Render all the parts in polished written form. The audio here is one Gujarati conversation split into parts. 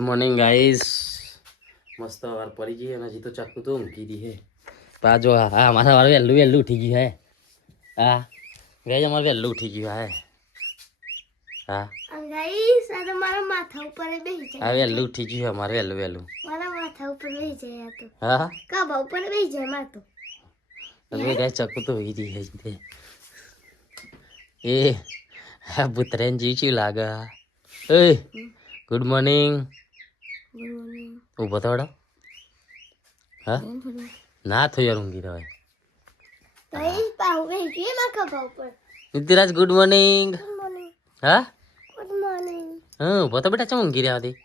મોર્નિંગ ગાઈસ મસ્ત વાર પડી ગઈ અને હજી તો ચાકુ તો ઊંઘી દી હે પાજો હા મારા વાર વહેલું વહેલું ઉઠી ગયું હે હા ગાઈસ અમારે વહેલું ઉઠી ગયું હે હા ગાઈસ આ તો મારા માથા ઉપર બેસી જાય હા વહેલું ઉઠી ગયું અમારે વહેલું વહેલું મારા માથા ઉપર બેસી જાય આ તો હા કાબા ઉપર બેસી જાય માર તો હવે ગાઈસ ચાકુ તો ઊંઘી દી હે એ હા બુતરેન જી શું લાગે એ ગુડ મોર્નિંગ ઊભો થોડો હા ના થયું યાર ઊંઘી રહ્યો ગાઈસ પાઉ બેસી ગઈ મારા કાબા ઉપર નિતિરાજ ગુડ મોર્નિંગ ગુડ મોર્નિંગ હા ગુડ મોર્નિંગ હા ઊભો તો બેટા ચમ ઊંઘી રહ્યા હતી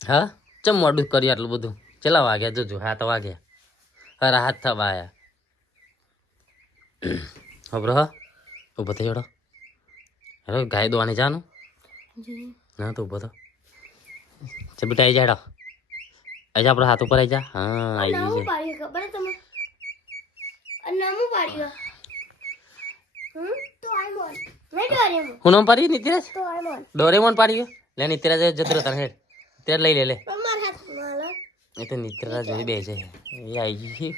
હા ચમ મોડું કર્યું આટલું બધું ચેલા વાગ્યા જોજો હાથ વાગ્યા હરા હાથ થવા આયા હબરો હા ઊભો થઈ જોડો હેલો ગાય દોવાની જાનું ના તો ઊભો તો ચલ બેટા આવી જા હેડો આવી જા આપણો હાથ ઉપર આવી જા હા આવી નામું ગઈ પાડ્યું ખબર તમને નામું પાડ્યું તો આઈ મોન મે ડોરેમોન હું નામ પાડી નિતિરાજ તો આઈ મોન ડોરેમોન પાડી ગયો લે નિતિરાજ જતો રહ્યો તને હેડ ત્યારે લઈ લે માર હાથ માલા એ તો નિતિરાજ જોઈ બે છે એ આવી ગઈ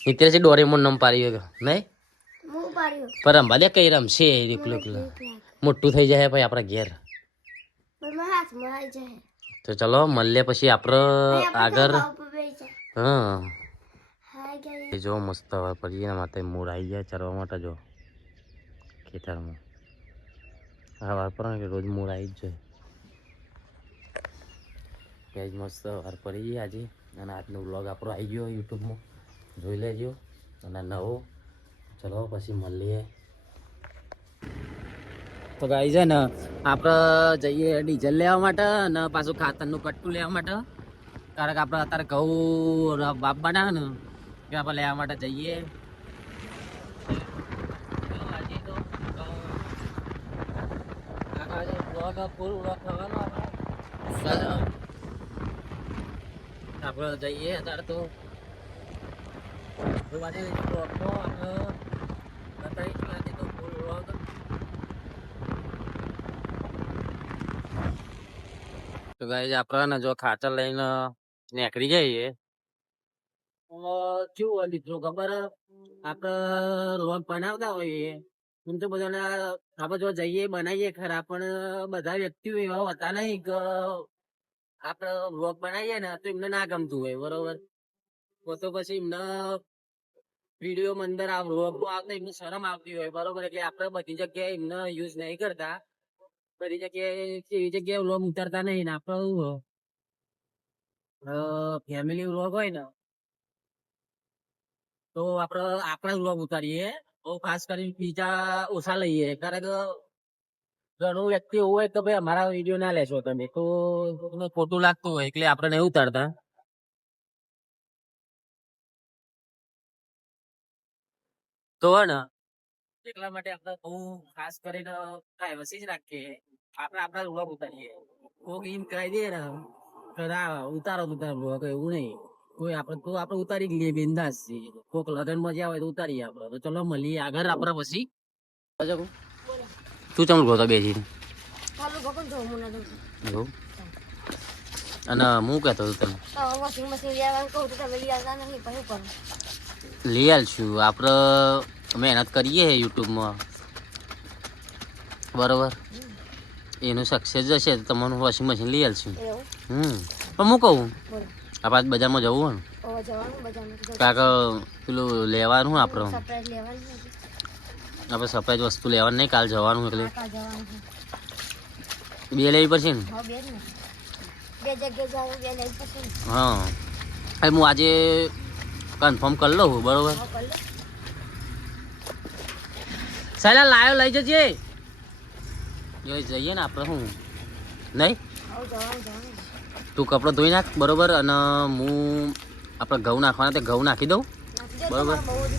નિતિરાજ ડોરેમોન નામ પાડી ગયો નહીં હું પાડ્યું પર રમવા દે કઈ રમશે એકલું એકલું મોટું થઈ જાય ભાઈ આપણા ઘેર પણ મારા હાથમાં આવી જાય તો ચલો મળીએ પછી આપણે આગળ કાબા ઉપર બેસી જાય હા હાય ગાઈસ એ જો મસ્ત હવા પડી ને માથે મૂળ આવી જાય ચરવા માટે જો ખેતરમાં હવા પર કે રોજ મૂળ આવી જ જાય જ મસ્ત વાર પડી ગઈ આજે અને આજનો વ્લોગ આપણો આવી ગયો યુટ્યુબમાં જોઈ લેજો અને નવો ચલો પછી મળીએ તો ગાઈ છે ને આપણે જઈએ ડીઝલ લેવા માટે અને પાછું ખાતરનું કટ્ટું લેવા માટે કારણ કે આપણે અત્યારે ઘઉં બાપ બનાવે ને કે આપણે લેવા માટે જઈએ આપણે જઈએ અત્યારે તો તો ગાઈસ આપણે ને જો ખાતર લઈને નીકળી જઈએ કેવું લીધું ખબર આપણે રોગ બનાવતા હોઈએ એમ તો બધાને આપણે જો જઈએ બનાવીએ ખરા પણ બધા વ્યક્તિઓ એવા હોતા નહીં કે આપણે રોગ બનાવીએ ને તો એમને ના ગમતું હોય બરોબર તો પછી એમને વિડીયો અંદર આ રોગ આવતા એમને શરમ આવતી હોય બરોબર એટલે આપણે બધી જગ્યાએ એમને યુઝ નહીં કરતા બધી જગ્યાએ એવી જગ્યાએ રોગ ઉતારતા નહીં ને આપણે ફેમિલી રોગ હોય ને તો આપણે વ્લોગ ઉતારીએ તો ખાસ કરીને બીજા ઓછા લઈએ કારણ કે ઘણું વ્યક્તિ એવું હોય તો ભાઈ અમારા વિડીયો ના લેશો તમે તો તમને ખોટું લાગતું હોય એટલે આપણે નહીં ઉતારતા તો હે ને એટલા માટે આપણે બહુ ખાસ કરીને પ્રાઇવસી જ રાખીએ આપણે આપણા વ્લોગ ઉતારીએ કોક એમ કહી દે ને ઉતારો વ્લોગ એવું નહીં કોઈ આપણે ઉતારી લઈએ બિંદાસ કોક લગનમાં જ્યાં હોય તો ઉતારીએ આપણે તો ચલો મળીએ આગળ આપણે પછી તું ચમ ગયો બેસી અને હું કહેતો હતો તને વોશિંગ મશીન લેવાનું કહું તો તમે લઈ આવતા નહીં પણ શું કરું લઈ આલશું આપણે મહેનત કરીએ યુટ્યુબમાં બરોબર એનું સક્સેસ જશે તો તમારું વોશિંગ મશીન લઈ આલશું પણ હું કહું આપણે બજારમાં જવું હોય ને કાંક પેલું લેવાનું આપણે આપણે સરપ્રાઈઝ વસ્તુ લેવાનું નહીં કાલ જવાનું એટલે બે લેવી પડશે ને હા હું આજે કન્ફર્મ કરી લઉં બરોબર સાલા લાયો લઈ જજે જઈએ ને આપણે શું નહીં તું કપડો ધોઈ નાખ બરોબર અને હું આપણે ઘઉં નાખવાના તે ઘઉં નાખી દઉં બરોબર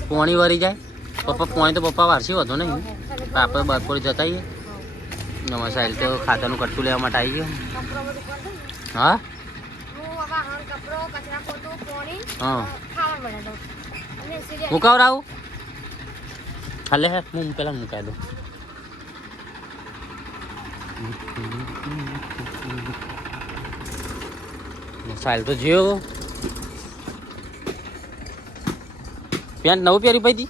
પોણી વળી જાય પપ્પા પોણી તો પપ્પા વારસી વધો નહીં આપણે બપોરે જતાઈએ નવા સાહેબ તો ખાતરનું કટ્ટું લેવા માટે આવી ગયો હા હા મુકાવરાવું હાલે હે હું પેલા મુકાઈ દઉં સાલ તો જેવો પેન્ટ નવું પહેરી પાઈ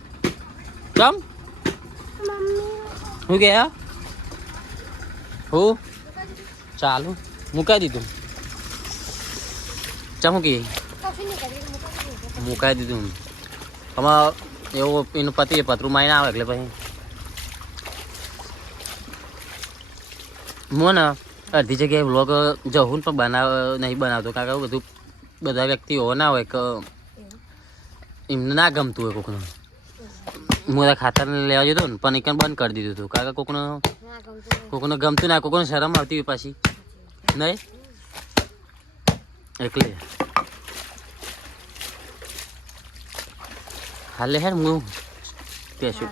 ચમ શું કે હું ચાલુ મુકાઈ દીધું ચમ કે મુકાઈ દીધું આમાં એવું એનું પતિ પતરું મારી ના આવે એટલે પછી હું ને અડધી જગ્યાએ વ્લોગ જવું પણ નહીં બનાવતો કારણ કે બધું બધા વ્યક્તિઓ ના હોય કે એમને ના ગમતું હોય કોકનું હું ખાતર લેવા જતો ને પણ એક બંધ કરી દીધું હતું કારણ કે કોકને ગમતું ના કોકને શરમ આવતી હોય પાછી નહીં એટલે હાલે હેર હું કહેશું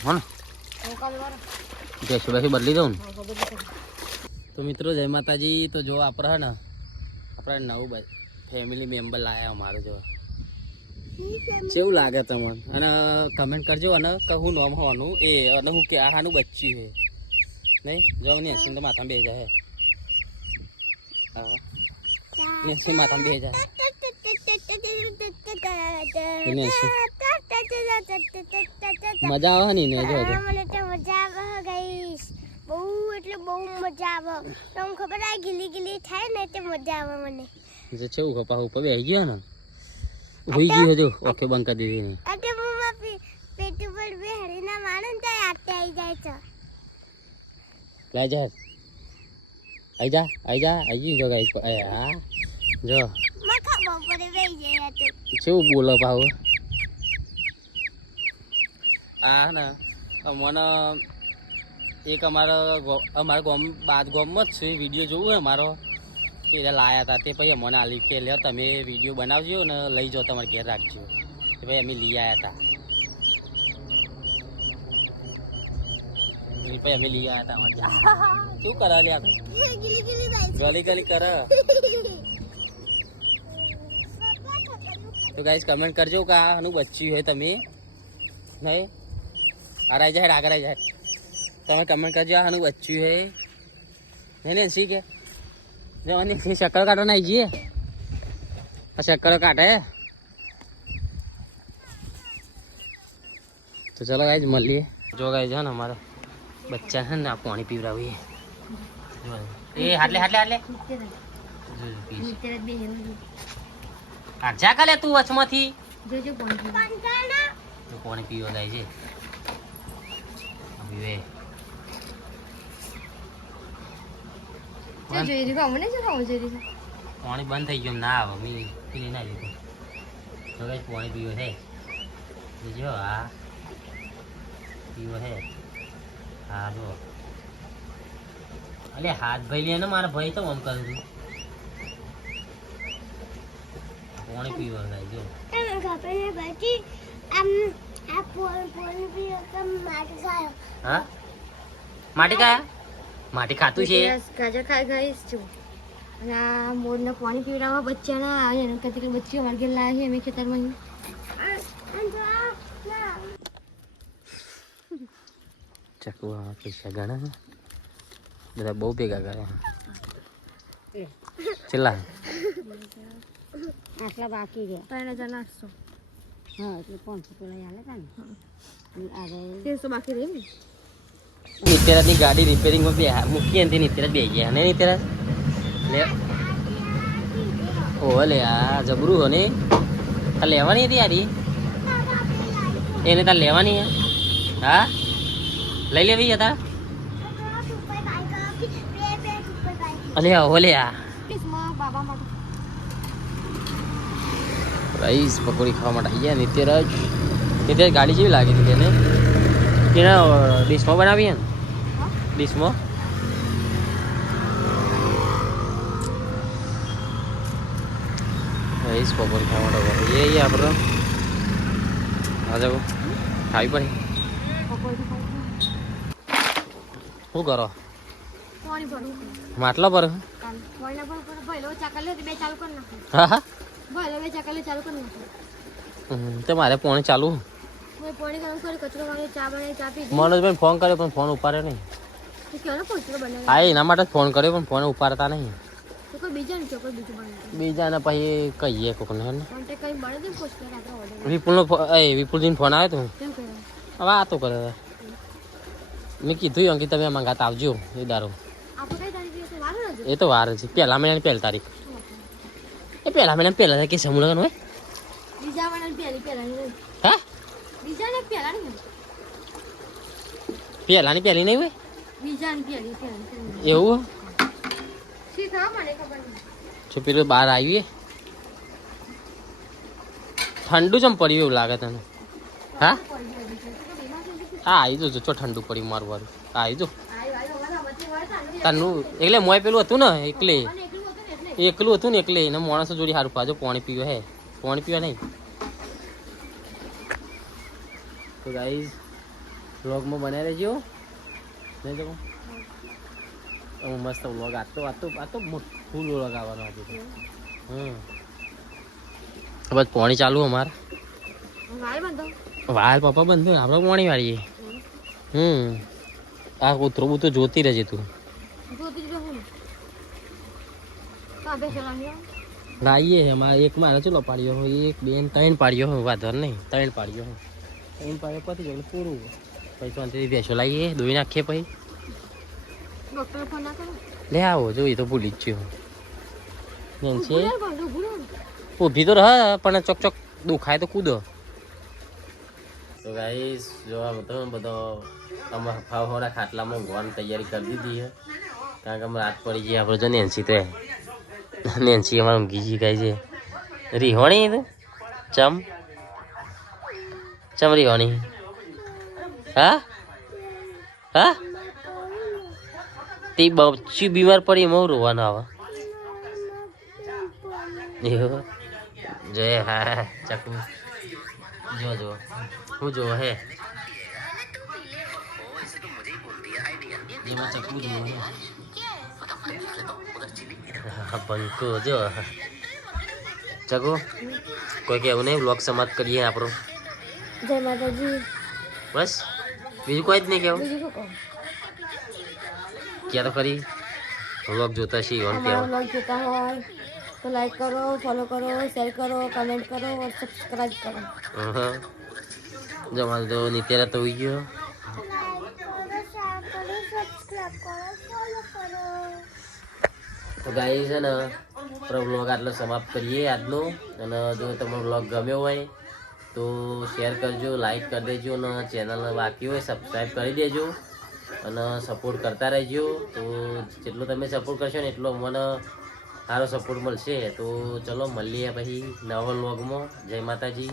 હો ને કહેશું પછી બદલી દઉં ને તો મિત્રો જય માતાજી તો જો આપણે ને આપણે નવું ફેમિલી મેમ્બર લાયા અમારું જો કેવું લાગે તમને અને કમેન્ટ કરજો અને હું નામ હોવાનું એ અને હું કે આનું બચ્ચી છે નહીં જો ને સિંધ માથા બે જાય હા માથા બે જાય મજા આવે ને જો મને તો મજા આવે ગાઈસ બહુ એટલે બહુ મજા આવે તમને ખબર આ ગીલી ગીલી થાય ને તે મજા આવે મને જે છે ઉપર ઉપર બેસી ગયો ને હોઈ ગયું હજુ ઓકે બંધ કરી દીધી ને અતે મમ્મા પેટ ઉપર બે હરીના માણન તો આતે આવી જાય છે લે જા આઈ જો ગાઈસ હા જો મખા બપોરે બેસી જાય તો કેવું બોલો ભાવ આ ને મને એક અમારા ગામ બાદ ગામમાં જ છે વિડીયો જોવું હોય અમારો પેલા લાયા હતા તે પછી મને આલી કે લે તમે વિડીયો બનાવજો ને લઈ જાઓ તમારે ઘેર રાખજો તે ભાઈ અમે લઈ આવ્યા હતા પછી અમે લઈ આવ્યા હતા કેવું કરે લે ગીલી ગીલી થાય ગલી કરે તો ગાઈસ કમેન્ટ કરજો કે આનું બચ્ચું હોય તમે નહીં આગળ જાય તમે કમેન્ટ કરજો આનું બચ્ચું હોય નહીં ને શીખે જો અને શક્કર કાઢો ના જઈએ આ શક્કર કાઢે તો ચલો ગાઈસ મળીએ જો ગાઈસ છે ને અમારા બચ્ચા છે ને આ પાણી પીવડાવીએ એ હાટલે જા કાલે તું વચમાંથી પાણી પીવા જાય છે પીવે પાણી બંધ થઈ ગયું ના આવે મેં પી ના લીધું તો કઈ પાણી પીવો છે જો હા પીવો છે હા જો અલે હાથ ભાઈ લે ને મારા ભાઈ તો આમ કરું છું પાણી પીવો થાય જો તમે ખબર ને બાકી આમ આ પોણી પીઓ કમ માટી ખાયો હા માટી ખાયા માટી ખાતું છે ગાજર ખાઈ ગઈશ છું અને આ મોરને પાણી પીવડાવવા બચ્ચાના એના કરતા બચ્ચી અમારે ઘેર લાયા છે અમે ખેતરમાં ચકુ પૈસા ગણા બધા બહુ ભેગા કર્યા છેલ્લા આટલા બાકી રહ્યા 3,800 હા એટલે 500 પેલા આલે તા ને આગળ 300 બાકી રહી ને નિત્યરાજની ગાડી રિપેરિંગમાં બે મૂકી હતી નિત્યરાજ બે ગયા ને નિત્યરાજ લે ઓ લે આ જબરું હો ને તાર લેવાની હતી યારી એને તાર લેવાની હા લઈ લેવી હતા અલે ઓ લે આ બાબા માટે રાઈસ પકોડી ખાવા માટે આવી ગયા નિત્યરાજ ગાડી જેવી લાગી હતી તેને તેના ડીશમાં બનાવી ને ડીશમાં રાઈસ પકોડી ખાવા માટે એ આપણે આ જાવ ખાવી પડે શું કરો પાણી ભરું માટલા પર પાણી પર ભઈલો ચાકલે બે ચાલુ કર નાખો હા હા ભઈલો બે ચાકલે ચાલુ કર નાખો તો મારે પાણી ચાલુ મેં પાણી ગરમ કરી કચરો વાળી ચા બનાવી ચા પી મનોજભાઈ ફોન કર્યો પણ ફોન ઉપાડે નહીં તો કેવાનો પોસ્ટર બનાવે હા એના માટે જ ફોન કર્યો પણ ફોન ઉપાડતા નહીં. તો કોઈ બીજા ને કોઈ બીજું બનાવે બીજાને પછી કહીએ કોકને હે ને. કોન્ટેક્ટ કરી બને દે પોસ્ટર આપણે ઓર્ડર વિપુલનો વિપુલજીનો ફોન આવ્યો તો કેમ કર્યો હવે વાતો કરે છે. મેં કીધું અંકિત તમે મંગાતા આવજો એ દારો. આપણે કઈ તારીખે છે વાર નથી એ તો વાર છે પહેલા મહિનાની પહેલી તારીખ. એ પહેલા મહિનાની પહેલા તારીખ કે સમૂહ લગન હોય બીજા વાળા પહેલા નહીં હા બીજા ને પહેલા નહીં પહેલાની પહેલી નહીં હોય બીજા ને પહેલા એવું શી ખા મને ખબર નહીં જો પેલું બહાર આવીએ ઠંડુ ચમ પડ્યું એવું લાગે તને. હા હા આવી જો ચો ઠંડુ પડ્યું મારું વારું આવી જો તારનું એટલે મોય પેલું હતું ને એકલે એકલું હતું ને એટલે એને માણસો જોડી સારું પાજો પાણી પીવે હે પાણી પીવા નહીં. તો ગાઈઝ વ્લોગમાં બનાવી રહેજો નહીં તો મસ્ત વ્લોગ આ તો ફૂલ વ્લોગ આવવાનો હતો. બસ પાણી ચાલુ અમારે વાય બંધો વાલ પપ્પા બંધ આપણે પાણી વાળીએ. આ કૂતરો બૂતો જોતી રહેજે તું. જોતી જ રહું કા બે ચલાવ્યો લાવીએ એમાં એક મારે ચલો પાડ્યો હોય એક બેન ત્રણ પાડ્યો હોય વાંધો નહીં ત્રણ પાડ્યો હોય ત્રણ પાડ્યો પતી જાય પૂરું પછી શાંતિથી ભેંસો લાવીએ દોઈ નાખીએ પછી ડોક્ટર ફોન ના કરો લે આવો જો એ તો ભૂલી જ છું. છે ભૂલો ઊભી તો રહ પણ ચોક ચોક દુખાય તો કૂદો. તો ગાઈસ જો આ બધો અમે હફાવાળા ખાટલામાં ઊંઘવાની તૈયારી કરી દીધી છે કારણ કે અમે રાત પડી ગઈ આપણે જો નેન્સી તો નેન્સી અમારે ઊંઘી ગઈ ગાય છે. રીહોણી તો ચમ રીહોણી હા હા તે બચ્ચી બીમાર પડી એમાં રોવાના આવે એવું જો હા ચકુ જો હું જો હે જેમાં ચકુ જો પંખો જો ચકુ કોઈ કેવું નહીં બ્લોગ સમાપ્ત કરીએ આપણો. જય માતાજી બસ બીજું કોઈ જ નહીં કેવું બીજું શું કહું ક્યાં તો ખરી વ્લોગ જોતા છીએ ઓન અમારા કેવું બ્લોગ જોતા હોય તો લાઈક કરો ફોલો કરો શેર કરો કમેન્ટ કરો और સબસ્ક્રાઇબ કરો. જો મારે તો નિત્યારે તો હોઈ ગયો. તો ગાઈ છે ને આપણો વ્લોગ આટલો સમાપ્ત કરીએ આજનો. અને જો તમને વ્લોગ ગમ્યો હોય તો શેર કરજો લાઈક કરી દેજો અને ચેનલને બાકી હોય સબસ્ક્રાઈબ કરી દેજો અને સપોર્ટ કરતા રહેજો. તો જેટલો તમે સપોર્ટ કરશો ને એટલો મને સારો સપોર્ટ મળશે. તો ચલો મળીએ પછી નવા વ્લોગમાં. જય માતાજી.